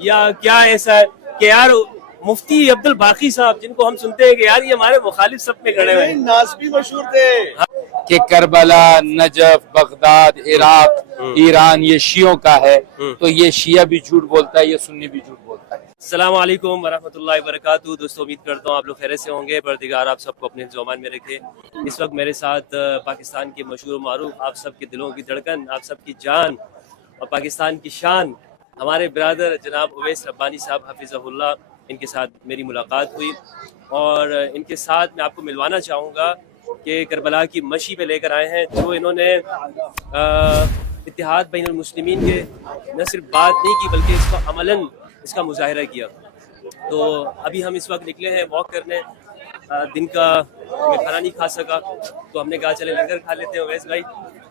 یا کیا ایسا ہے کہ یار مفتی عبد الباقی صاحب جن کو ہم سنتے ہیں کہ یار یہ ہمارے مخالف سب میں کھڑے ہوئے ہیں، ناسبی مشہور تھے کہ کربلا، نجف، بغداد، عراق، ایران یہ شیعوں کا ہے، تو یہ شیعہ بھی جھوٹ بولتا ہے، یہ سنی بھی جھوٹ بولتا ہے۔ السلام علیکم ورحمۃ اللہ وبرکاتہ۔ دوستو امید کرتا ہوں آپ لوگ خیریت سے ہوں گے، پروردگار آپ سب کو اپنے زمان میں رکھے۔ اس وقت میرے ساتھ پاکستان کے مشہور و معروف، آپ سب کے دلوں کی دھڑکن، آپ سب کی جان اور پاکستان کی شان، ہمارے برادر جناب اویس ربانی صاحب حفظہ اللہ، ان کے ساتھ میری ملاقات ہوئی اور ان کے ساتھ میں آپ کو ملوانا چاہوں گا کہ کربلا کی مشی پہ لے کر آئے ہیں، جو انہوں نے اتحاد بین المسلمین کے نہ صرف بات نہیں کی بلکہ اس کا عملاً اس کا مظاہرہ کیا۔ تو ابھی ہم اس وقت نکلے ہیں واک کرنے، دن کا میں کھانا نہیں کھا سکا تو ہم نے کہا چلے لنگر کھا لیتے ہیں۔ ویس بھائی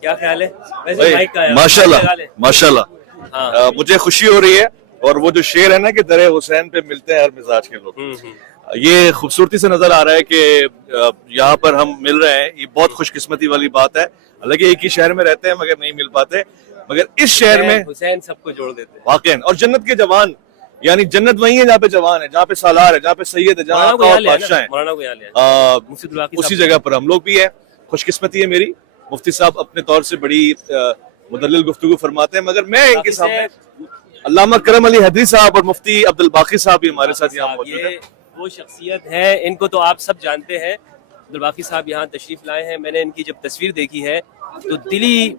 کیا خیال ہے؟ ویسے مائک کا ہے، ماشاءاللہ مجھے خوشی ہو رہی ہے، اور وہ جو شعر ہے نا کہ در حسین پہ ملتے ہیں ہر مزاج کے لوگ، یہ خوبصورتی سے نظر آ رہا ہے کہ یہاں پر ہم مل رہے ہیں، یہ بہت خوش قسمتی والی بات ہے۔ حالانکہ ایک ہی شہر میں رہتے ہیں مگر نہیں مل پاتے، مگر اس شہر میں حسین سب کو جوڑ دیتے ہیں واقعا۔ اور جنت کے جوان، یعنی جنت وہی ہے جہاں پہ جوان ہے، جہاں پہ سالار ہے، جہاں پہ سید ہے، جہاں بادشاہ ہیں، اسی جگہ پر ہم لوگ بھی ہیں۔ خوش قسمتی ہے میری، مفتی صاحب اپنے طور سے بڑی مدلل گفتگو فرماتے ہیں، مگر میں ان کے سامنے علامہ کرم علی حیدری صاحب اور مفتی عبد الباقی صاحب بھی ہمارے ساتھ یہاں موجود ہیں۔ وہ شخصیت ہے، ان کو تو آپ سب جانتے ہیں۔ عبد الباقی صاحب یہاں تشریف لائے ہیں، میں نے ان کی جب تصویر دیکھی ہے تو دلی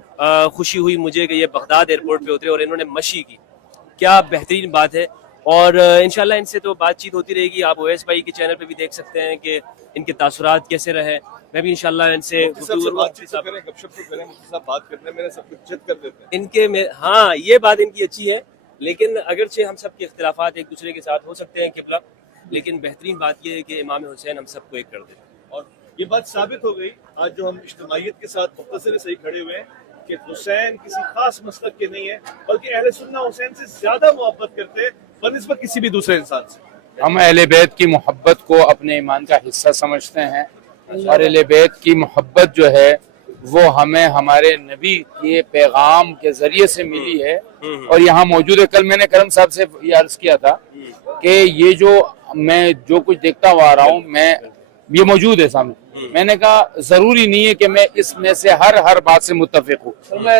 خوشی ہوئی مجھے کہ یہ بغداد ایئرپورٹ پہ اترے اور انہوں نے مشی کی، کیا بہترین بات ہے۔ اور انشاءاللہ ان سے تو بات چیت ہوتی رہے گی، آپ اویس بھائی کے چینل پہ بھی دیکھ سکتے ہیں کہ ان کے تاثرات کیسے رہے۔ میں بھی انشاءاللہ ان سے ان کے ہاں یہ بات ان کی اچھی ہے، لیکن اگرچہ ہم سب کے اختلافات ایک دوسرے کے ساتھ ہو سکتے ہیں قبلہ، لیکن بہترین بات یہ ہے کہ امام حسین ہم سب کو ایک کر دیتے ہیں۔ اور یہ بات ثابت ہو گئی آج جو ہم اجتماعیت کے ساتھ مختصر صحیح کھڑے ہوئے ہیں کہ حسین کسی خاص مسلک کے نہیں ہے، بلکہ اہل سنہ حسین سے زیادہ محبت کرتے بنسبت کسی بھی دوسرے انسان سے۔ ہم اہل بیت کی محبت کو اپنے ایمان کا حصہ سمجھتے ہیں، اور اہل بیت کی محبت جو ہے وہ ہمیں ہمارے نبی کے پیغام کے ذریعے سے ملی ہے، اور یہاں موجود ہے۔ کل میں نے کرم صاحب سے یہ عرض کیا تھا کہ یہ جو میں جو کچھ دیکھتا ہوا آ رہا ہوں، میں یہ موجود ہے سامنے، میں نے کہا ضروری نہیں ہے کہ میں اس میں سے ہر بات سے متفق ہوں،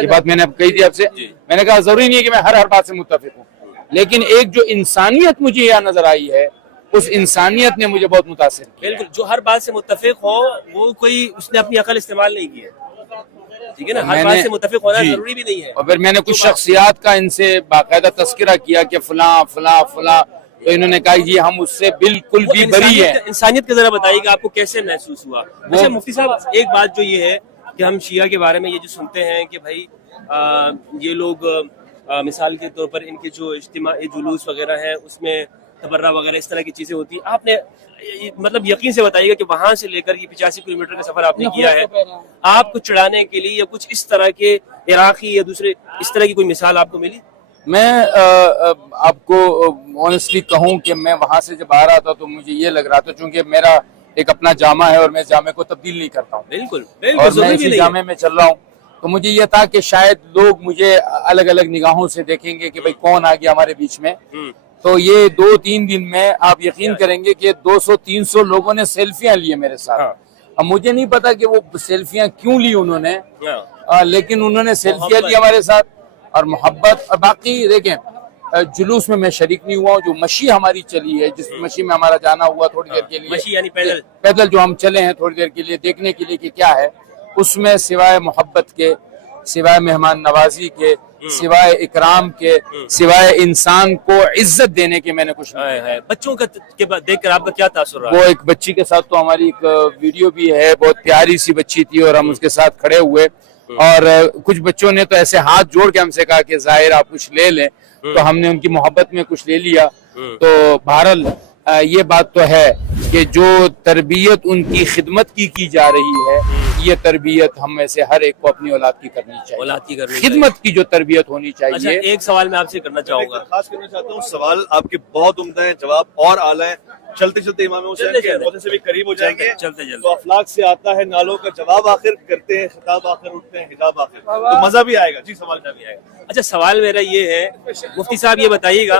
یہ بات میں نے کہی تھی آپ سے، میں نے کہا ضروری نہیں ہے کہ میں ہر بات سے متفق ہوں، لیکن ایک جو انسانیت مجھے یہاں نظر آئی ہے، اس انسانیت نے مجھے بہت متاثر کیا۔ بالکل، جو ہر بات سے متفق ہو وہ کوئی اس نے اپنی عقل استعمال نہیں کی ہے، ٹھیک ہے نا، ہر بات سے متفق ہونا ضروری بھی نہیں ہے۔ اور پھر میں نے کچھ شخصیات کا ان سے باقاعدہ تذکرہ کیا کہ فلاں فلاں فلاں، تو انہوں نے کہا یہ ہم اس سے بالکل بھی بری ہیں۔ انسانیت کا ذرا بتائیے کہ آپ کو کیسے محسوس ہوا؟ اچھا مفتی صاحب، ایک بات جو یہ ہے کہ ہم شیعہ کے بارے میں یہ جو سنتے ہیں کہ بھائی یہ لوگ مثال کے طور پر ان کے جو اجتماعی جلوس وغیرہ ہیں اس میں تبرہ وغیرہ اس طرح کی چیزیں ہوتی ہیں، آپ نے مطلب یقین سے بتائیے گا کہ وہاں سے لے کر یہ 85 کلومیٹر کا سفر آپ نے کیا ہے، آپ کو چڑھانے کے لیے یا کچھ اس طرح کے عراقی یا دوسرے اس طرح کی کوئی مثال آپ کو ملی؟ میں آپ کو آنیسٹلی کہوں کہ میں وہاں سے جب آ رہا تھا تو مجھے یہ لگ رہا تھا، چونکہ میرا ایک اپنا جامع ہے اور میں جامع کو تبدیل نہیں کرتا ہوں، بالکل، اور میں اسی جامع میں چل رہا ہوں، تو مجھے یہ تھا کہ شاید لوگ مجھے الگ الگ نگاہوں سے دیکھیں گے کہ بھئی کون آ گیا ہمارے بیچ میں۔ تو یہ 2-3 دن میں آپ یقین کریں گے کہ 200-300 لوگوں نے سیلفیاں لیے میرے ساتھ۔ اب مجھے نہیں پتا کہ وہ سیلفیاں کیوں لی انہوں نے، لیکن انہوں نے سیلفیاں لی ہمارے ساتھ اور محبت۔ اور باقی دیکھیں جلوس میں شریک نہیں ہوا ہوں، جو مشی ہماری چلی ہے، جس مشی میں ہمارا جانا ہوا تھوڑی دیر کے لیے، مشی یعنی پیدل جو ہم چلے ہیں تھوڑی دیر کے لیے دیکھنے کے لیے کہ کیا ہے، اس میں سوائے محبت کے، سوائے مہمان نوازی کے، سوائے اکرام کے، سوائے انسان کو عزت دینے کے میں نے کچھ نہیں۔ بچوں کا دیکھ کر آپ کا کیا تاثر رہا؟ وہ ایک بچی کے ساتھ تو ہماری ایک ویڈیو بھی ہے، بہت پیاری سی بچی تھی اور ہم اس کے ساتھ کھڑے ہوئے، اور کچھ بچوں نے تو ایسے ہاتھ جوڑ کے ہم سے کہا کہ ظاہر آپ کچھ لے لیں، تو ہم نے ان کی محبت میں کچھ لے لیا۔ تو بہرحال یہ بات تو ہے کہ جو تربیت ان کی خدمت کی جا رہی ہے، یہ تربیت ہم میں سے ہر ایک کو اپنی اولاد کی کرنی چاہیے، خدمت کی جو تربیت ہونی چاہیے۔ ایک سوال میں آپ سے کرنا چاہوں گا، خاص کرنا چاہتا ہوں، سوال آپ کے بہت عمدہ ہیں، جواب اور اعلیٰ ہیں، چلتے چلتے امام حسین کے روضے سے بھی قریب ہو جائیں گے، تو افلاک سے آتا ہے نالوں کا جواب آخر کرتے ہیں، خطاب آخر اٹھتے ہیں حجاب آخر، تو مزہ بھی آئے گا۔ جی سوال بھی آئے گا۔ اچھا سوال میرا یہ ہے، مفتی صاحب یہ بتائیے گا